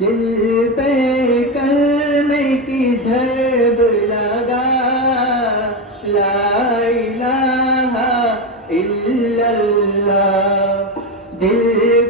دل پہ کلمے کی ضرب لگا لا الہ الا اللہ دل